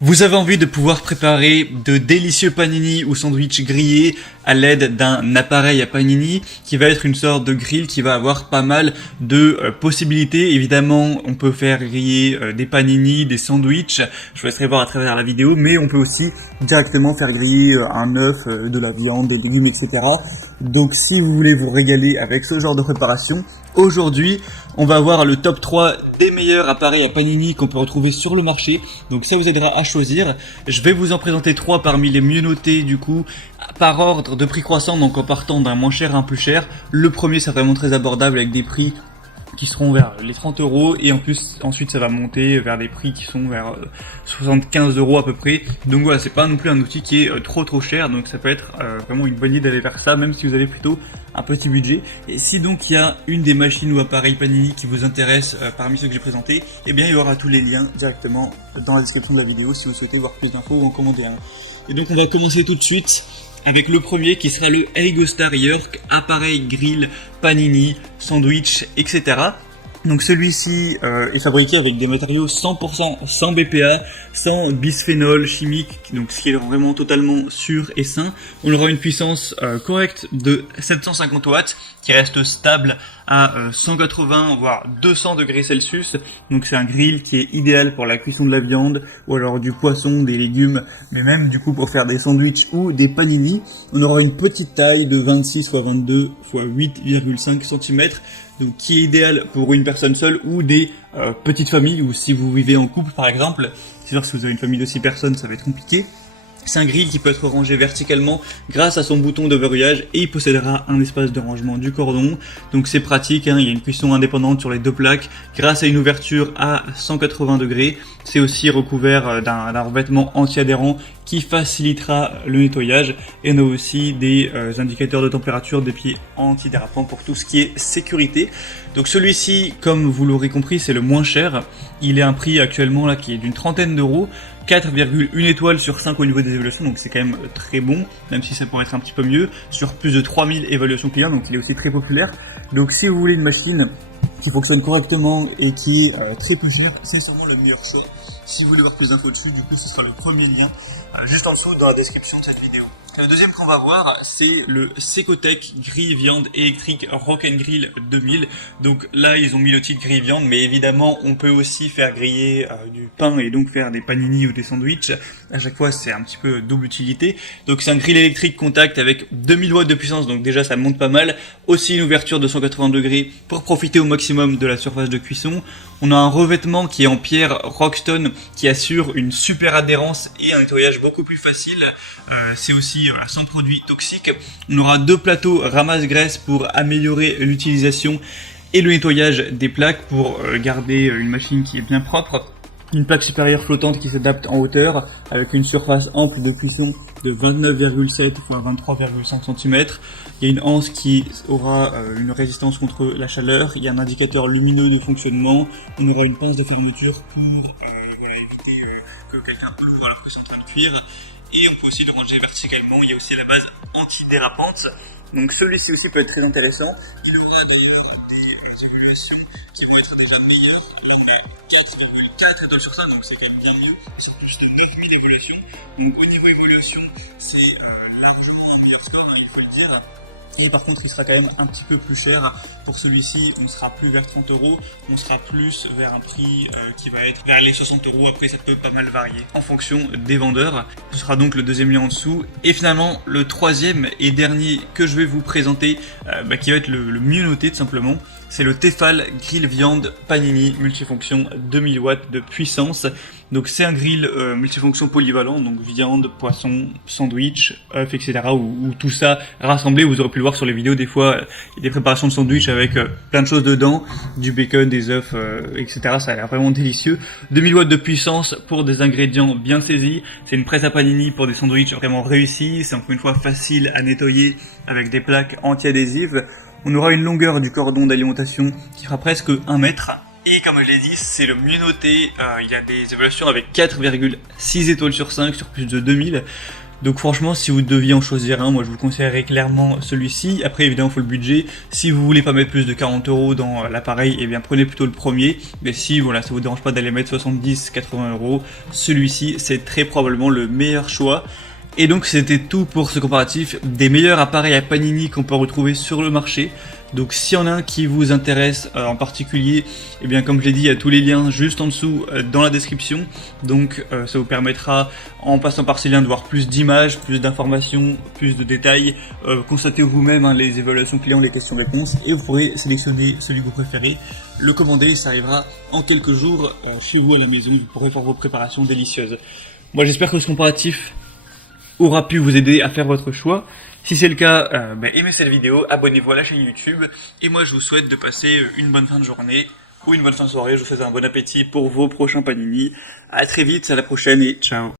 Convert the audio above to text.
Vous avez envie de pouvoir préparer de délicieux panini ou sandwichs grillés à l'aide d'un appareil à panini qui va être une sorte de grill qui va avoir pas mal de possibilités. Évidemment, on peut faire griller des panini, des sandwichs, je vous laisserai voir à travers la vidéo, mais on peut aussi directement faire griller un œuf, de la viande, des légumes, etc. Donc si vous voulez vous régaler avec ce genre de préparation, aujourd'hui, on va voir le top 3 des meilleurs appareils à panini qu'on peut retrouver sur le marché. Donc ça vous aidera à choisir. Je vais vous en présenter 3 parmi les mieux notés du coup, par ordre de prix croissant, donc en partant d'un moins cher à un plus cher. Le premier, c'est vraiment très abordable avec des prix qui seront vers les 30 € et en plus ensuite ça va monter vers des prix qui sont vers 75 € à peu près. Donc voilà, c'est pas non plus un outil qui est trop cher, donc ça peut être vraiment une bonne idée d'aller vers ça, même si vous avez plutôt un petit budget. Et si donc il y a une des machines ou appareils Panini qui vous intéresse parmi ceux que j'ai présentés, eh bien il y aura tous les liens directement dans la description de la vidéo si vous souhaitez voir plus d'infos ou en commander un. Et donc on va commencer tout de suite avec le premier qui sera le Eigostar York, appareil grill, panini, sandwich, etc. Donc celui-ci est fabriqué avec des matériaux 100% sans BPA, sans bisphénol chimique, donc ce qui est vraiment totalement sûr et sain. On aura une puissance correcte de 750 watts qui reste stable à 180 voire 200 degrés Celsius. Donc c'est un grill qui est idéal pour la cuisson de la viande ou alors du poisson, des légumes, mais même du coup pour faire des sandwichs ou des panini. On aura une petite taille de 26 x 22 x 8,5 cm. Donc qui est idéal pour une personne seule ou des petites familles, ou si vous vivez en couple par exemple. C'est sûr que si vous avez une famille de 6 personnes, ça va être compliqué. C'est un grill qui peut être rangé verticalement grâce à son bouton de verrouillage et il possédera un espace de rangement du cordon. Donc c'est pratique, hein, il y a une cuisson indépendante sur les deux plaques grâce à une ouverture à 180 degrés. C'est aussi recouvert d'un revêtement anti-adhérent qui facilitera le nettoyage. Et on a aussi des indicateurs de température, des pieds antidérapants pour tout ce qui est sécurité. Donc celui-ci, comme vous l'aurez compris, c'est le moins cher. Il est un prix actuellement là qui est d'une trentaine d'euros. 4,1 étoiles sur 5 au niveau des évaluations, donc c'est quand même très bon, même si ça pourrait être un petit peu mieux, sur plus de 3000 évaluations clients, donc il est aussi très populaire. Donc si vous voulez une machine qui fonctionne correctement et qui est très peu chère, c'est sûrement le meilleur choix. Si vous voulez voir plus d'infos dessus, du coup ce sera le premier lien juste en dessous dans la description de cette vidéo. Le deuxième qu'on va voir, c'est le Secotech grille viande électrique Rock and Grill 2000. Donc là, ils ont mis le titre grille viande, mais évidemment, on peut aussi faire griller du pain et donc faire des panini ou des sandwichs. À chaque fois, c'est un petit peu double utilité. Donc c'est un grill électrique contact avec 2000 watts de puissance, donc déjà ça monte pas mal. Aussi une ouverture de 180 degrés pour profiter au maximum de la surface de cuisson. On a un revêtement qui est en pierre Rockstone qui assure une super adhérence et un nettoyage beaucoup plus facile. C'est aussi sans produits toxiques. On aura deux plateaux ramasse-graisse pour améliorer l'utilisation et le nettoyage des plaques pour garder une machine qui est bien propre. Une plaque supérieure flottante qui s'adapte en hauteur avec une surface ample de cuisson de 29,7 x 23,5 cm. Il y a une anse qui aura une résistance contre la chaleur. Il y a un indicateur lumineux de fonctionnement. On aura une pince de fermeture pour éviter que quelqu'un ouvre alors que c'est en train de cuire. Et on peut aussi le ranger verticalement. Il y a aussi la base antidérapante. Donc celui-ci aussi peut être très intéressant. Il aura d'ailleurs des évaluations qui vont être déjà meilleures. Là on est 4,4 étoiles sur 5, donc c'est quand même bien mieux. C'est plus de 9000 évaluations. Donc au niveau évaluation, c'est largement un meilleur score, hein, il faut le dire. Et par contre, il sera quand même un petit peu plus cher. Pour celui-ci, on sera plus vers 30 €, on sera plus vers un prix qui va être vers les 60 €. Après, ça peut pas mal varier en fonction des vendeurs. Ce sera donc le deuxième lien en dessous. Et finalement, le troisième et dernier que je vais vous présenter, qui va être le mieux noté tout simplement, c'est le Tefal Grill Viande Panini multifonction 2000 watts de puissance. Donc c'est un grill multifonction polyvalent, donc viande, poisson, sandwich, œufs, etc. Ou tout ça rassemblé. Vous aurez pu le voir sur les vidéos, des fois il y a des préparations de sandwich avec plein de choses dedans, du bacon, des œufs, etc. Ça a l'air vraiment délicieux. 2000 watts de puissance pour des ingrédients bien saisis. C'est une presse à panini pour des sandwichs vraiment réussis. C'est encore une fois facile à nettoyer avec des plaques anti-adhésives. On aura une longueur du cordon d'alimentation qui fera presque 1 mètre. Et comme je l'ai dit, c'est le mieux noté. Il y a des évaluations avec 4,6 étoiles sur 5 sur plus de 2000. Donc franchement, si vous deviez en choisir un, moi je vous conseillerais clairement celui-ci. Après évidemment, il faut le budget. Si vous voulez pas mettre plus de 40 € dans l'appareil, eh bien prenez plutôt le premier. Mais si voilà, ça vous dérange pas d'aller mettre 70-80 €, celui-ci c'est très probablement le meilleur choix. Et donc c'était tout pour ce comparatif des meilleurs appareils à Panini qu'on peut retrouver sur le marché. Donc s'il y en a un qui vous intéresse en particulier, eh bien comme je l'ai dit, il y a tous les liens juste en dessous dans la description. Donc ça vous permettra, en passant par ces liens, de voir plus d'images, plus d'informations, plus de détails. Constatez vous-même les évaluations clients, les questions-réponses, et vous pourrez sélectionner celui que vous préférez, le commander, ça arrivera en quelques jours chez vous à la maison, vous pourrez faire vos préparations délicieuses. Moi j'espère que ce comparatif aura pu vous aider à faire votre choix. Si c'est le cas, aimez cette vidéo, abonnez-vous à la chaîne YouTube, et moi je vous souhaite de passer une bonne fin de journée ou une bonne fin de soirée. Je vous souhaite un bon appétit pour vos prochains panini. À très vite, à la prochaine et ciao.